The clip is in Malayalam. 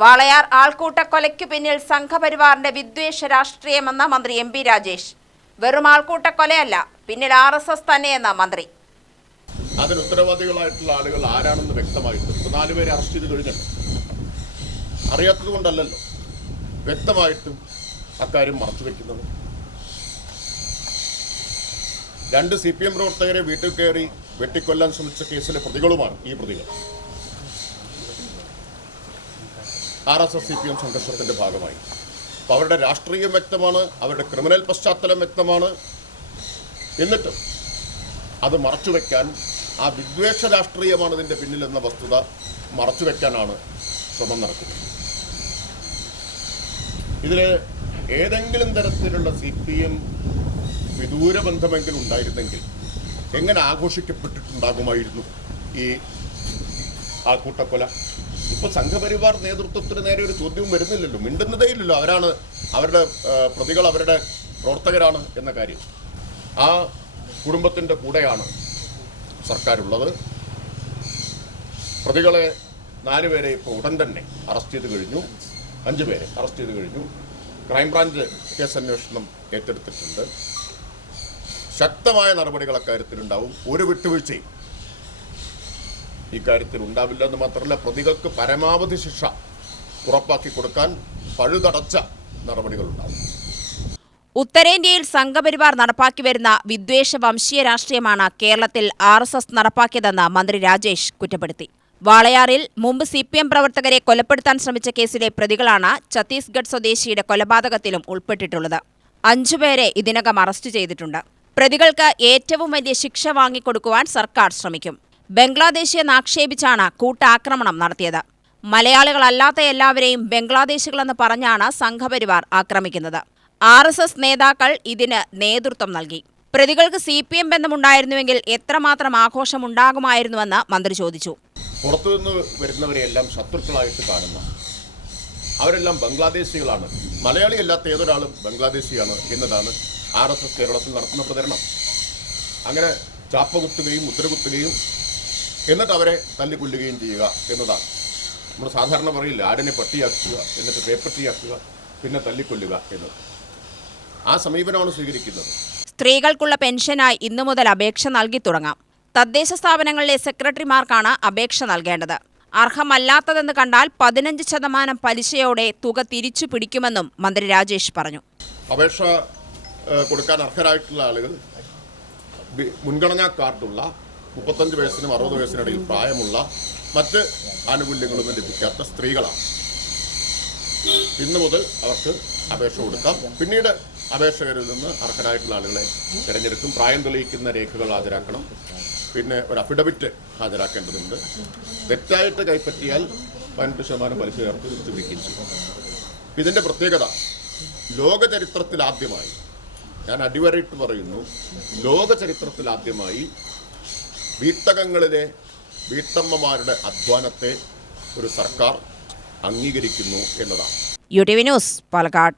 വാളയാർ ആൾക്കൂട്ടക്കൊലയ്ക്കു പിന്നിൽ സംഘപരിവാറിന്റെ വിദ്വേഷ രാഷ്ട്രീയമെന്ന മന്ത്രി എം രാജേഷ്. വെറും ആൾക്കൂട്ടക്കൊലയല്ല പിന്നിൽ ആർ എസ് എസ് തന്നെയെന്ന മന്ത്രി. അതിന് ഉത്തരവാദികളായിട്ടുള്ള ആളുകൾ ആരാണെന്ന് വ്യക്തമായിട്ട് ഇപ്പൊ നാലുപേരെ അറസ്റ്റ് ചെയ്ത് കഴിഞ്ഞല്ലോ. അറിയാത്തത് കൊണ്ടല്ലല്ലോ. വ്യക്തമായിട്ടും അക്കാര്യം മറച്ചു വെക്കുന്നത്. രണ്ട് സി പി എം പ്രവർത്തകരെ വീട്ടിൽ കയറി വെട്ടിക്കൊല്ലാൻ ശ്രമിച്ച കേസിലെ പ്രതികളുമാണ് ഈ പ്രതികൾ. R S S C P M സംഘർഷത്തിന്റെ ഭാഗമായി. അപ്പോൾ അവരുടെ രാഷ്ട്രീയം വ്യക്തമാണ് അവരുടെ ക്രിമിനൽ പശ്ചാത്തലം വ്യക്തമാണ്. എന്നിട്ടും അത് മറച്ചുവെക്കാൻ ആ വിദ്വേഷ രാഷ്ട്രീയമാണ് ഇതിന്റെ പിന്നിലെന്ന വസ്തുത മറച്ചുവെക്കാനാണ് ശ്രമം നടക്കുന്നത്. ഇതിൽ ഏതെങ്കിലും തരത്തിലുള്ള സി പി എം വിദൂര ബന്ധമെങ്കിലും ഉണ്ടായിരുന്നെങ്കിൽ എങ്ങനെ ആഘോഷിക്കപ്പെട്ടിട്ടുണ്ടാകുമായിരുന്നു ഈ ആൾക്കൂട്ടക്കൊല ഇപ്പോൾ സംഘപരിവാർ നേതൃത്വത്തിന് നേരെ ഒരു ചോദ്യവും വരുന്നില്ലല്ലോ. മിണ്ടുന്നതേ ഇല്ലല്ലോ. അവരാണ് അവരുടെ പ്രതികൾ അവരുടെ പ്രവർത്തകരാണ് എന്ന കാര്യം. ആ കുടുംബത്തിന്റെ കൂടെയാണ് സർക്കാരുള്ളത്. പ്രതികളെ നാലുപേരെ ഇപ്പോൾ ഉടൻ തന്നെ അറസ്റ്റ് ചെയ്ത് കഴിഞ്ഞു. അഞ്ചു പേരെ അറസ്റ്റ് ചെയ്ത് കഴിഞ്ഞു. ക്രൈംബ്രാഞ്ച് കേസ് അന്വേഷണം ഏറ്റെടുത്തിട്ടുണ്ട്. ശക്തമായ നടപടികൾ അക്കാര്യത്തിലുണ്ടാവും. ഒരു വിട്ടുവീഴ്ചയും ഇക്കാര്യത്തിൽ ഉണ്ടാവില്ല എന്ന് മാത്രമല്ല പ്രതികൾക്ക് പരമാവധി ശിക്ഷ ഉറപ്പാക്കി കൊടുക്കാൻ പഴുതടച്ച നടപടികളുണ്ടാകും ഉത്തരേന്ത്യയിൽ സംഘപരിവാർ നടപ്പാക്കി വരുന്ന വിദ്വേഷ വംശീയ രാഷ്ട്രീയമാണ് കേരളത്തിൽ ആർ എസ് എസ് നടപ്പാക്കിയതെന്ന് മന്ത്രി രാജേഷ് കുറ്റപ്പെടുത്തി. വാളയാറിൽ മുമ്പ് സി പി എം പ്രവർത്തകരെ കൊലപ്പെടുത്താൻ ശ്രമിച്ച കേസിലെ പ്രതികളാണ് ഛത്തീസ്ഗഡ് സ്വദേശിയുടെ കൊലപാതകത്തിലും ഉൾപ്പെട്ടിട്ടുള്ളത്. അഞ്ചുപേരെ ഇതിനകം അറസ്റ്റ് ചെയ്തിട്ടുണ്ട്. പ്രതികൾക്ക് ഏറ്റവും വലിയ ശിക്ഷ വാങ്ങിക്കൊടുക്കുവാൻ സർക്കാർ ശ്രമിക്കും. ബംഗ്ലാദേശിയെന്ന് ആക്ഷേപിച്ചാണ് കൂട്ടാക്രമണം നടത്തിയത്. മലയാളികളല്ലാത്ത എല്ലാവരെയും ബംഗ്ലാദേശികളെന്ന് പറഞ്ഞാണ് സംഘപരിവാർ ആക്രമിക്കുന്നത്. ആർ എസ് എസ് നേതാക്കൾ ഇതിന് നേതൃത്വം നൽകി. പ്രതികൾക്ക് സി പി എം ബന്ധമുണ്ടായിരുന്നുവെങ്കിൽ എത്രമാത്രം ആഘോഷമുണ്ടാകുമായിരുന്നുവെന്ന് മന്ത്രി ചോദിച്ചു. പുറത്തുനിന്ന് വരുന്നവരെയെല്ലാം ശത്രുക്കളായിട്ട് കാണുന്ന. അവരെല്ലാം ബംഗ്ലാദേശികളാണ്. മലയാളി അല്ലാത്ത ഏതൊരാളും ബംഗ്ലാദേശിയാണ് എന്നതാണ് ആർ എസ് എസ് കേരളത്തിൽ നടത്തുന്ന പ്രചരണം. അങ്ങനെ ചാപ്പ കുത്തുകയും മുദ്ര കുത്തുകയും എന്നിട്ട് അവരെ തല്ലിക്കൊല്ലുകയും ചെയ്യുക എന്നതാണ്. നമ്മൾ സാധാരണ പറയില്ല ആടിനെ പട്ടിയാക്കുക എന്നിട്ട് പേപ്പട്ടിയാക്കുക പിന്നെ തല്ലിക്കൊല്ലുക എന്നത്. ആ സമീപനമാണ് സ്വീകരിക്കുന്നത്. സ്ത്രീകൾക്കുള്ള പെൻഷനായി ഇന്നു മുതൽ അപേക്ഷ നൽകി തുടങ്ങാം. തദ്ദേശ സ്ഥാപനങ്ങളിലെ സെക്രട്ടറിമാർക്കാണ് അപേക്ഷ നൽകേണ്ടത്. അർഹമല്ലാത്തതെന്ന് കണ്ടാൽ പതിനഞ്ച് ശതമാനം പലിശയോടെ തുക തിരിച്ചു പിടിക്കുമെന്നും മന്ത്രി രാജേഷ് പറഞ്ഞു. അപേക്ഷ കൊടുക്കാൻ അർഹരായിട്ടുള്ള ആളുകൾ മുൻഗണനാ കാർഡുള്ള മുപ്പത്തഞ്ച് വയസ്സിനും അറുപത് വയസ്സിനിടയിൽ പ്രായമുള്ള മറ്റ് ആനുകൂല്യങ്ങളൊന്നും ലഭിക്കാത്ത സ്ത്രീകളാണ്. ഇന്നു മുതൽ അവർക്ക് അപേക്ഷ കൊടുക്കാം. പിന്നീട് അപേക്ഷകരിൽ നിന്ന് അർഹരായിട്ടുള്ള ആളുകളെ തിരഞ്ഞെടുക്കും. പ്രായം തെളിയിക്കുന്ന രേഖകൾ ഹാജരാക്കണം. പിന്നെ ഒരു അഫിഡവിറ്റ് ഹാജരാക്കേണ്ടതുണ്ട്. തെറ്റായിട്ട് കൈപ്പറ്റിയാൽ പതിനെട്ട് ശതമാനം പലിശ ചേർത്ത് തിരിച്ചു പിടിക്കുകയും ചെയ്യും. ഇതിന്റെ പ്രത്യേകത ലോക ചരിത്രത്തിൽ ഞാൻ അടിവരയിട്ട് പറയുന്നു ലോക ചരിത്രത്തിൽ ആദ്യമായി വീട്ടകങ്ങളിലെ വീട്ടമ്മമാരുടെ അധ്വാനത്തെ ഒരു സർക്കാർ അംഗീകരിക്കുന്നു എന്നതാണ്. U T V news Palakkad.